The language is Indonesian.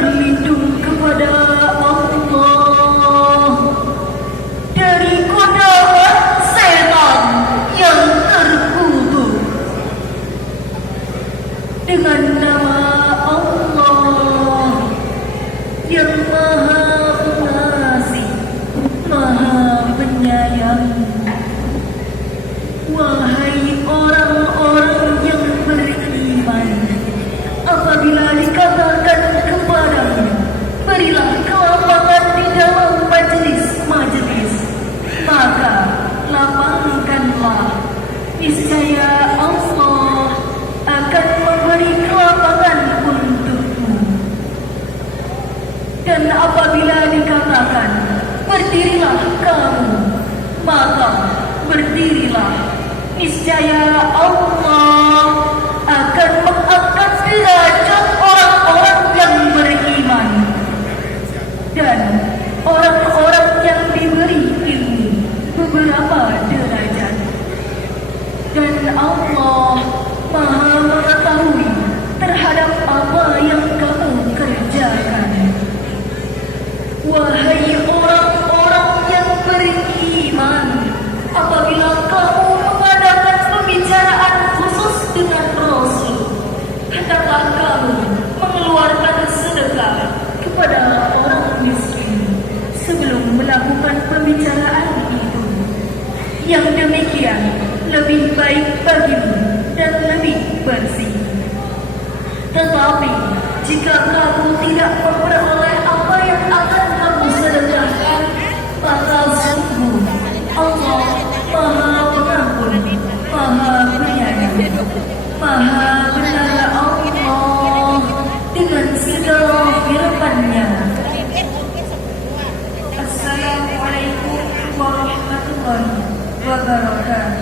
berlindung kepada Allah dari godaan setan yang terkutuk. Dengan nama Allah yang Maha Pengasih, Maha Penyayang. Wahai orang-orang yang beriman, apabila dikatakan kepadamu, berilah kelapangan di dalam majelis, maka lapangkanlah. Niscaya Allah akan memberi kelapangan untukmu. Dan apabila dikatakan, berdirilah kamu, maka berdirilah. Niscaya Allah akan mengangkat derajat orang-orang yang beriman dan orang-orang yang diberi ilmu beberapa derajat. Dan Allah Maha mengetahui terhadap apa yang kamu kerjakan. Wahai orang-orang yang beriman, apabila kamu mengadakan pembicaraan khusus dengan Rasul, hendaklah kamu mengeluarkan sedekah kepada orang miskin sebelum melakukan pembicaraan itu. Yang demikian lebih baik bagimu dan lebih bersih. Tetapi jika kamu tidak memperoleh apa yang akan kamu sedekahkan, maka sungguh Allah Maha Pengampun, Maha Penyayang, Maha Benar Allah dengan segala firman-Nya. Assalamualaikum warahmatullahi wabarakatuh.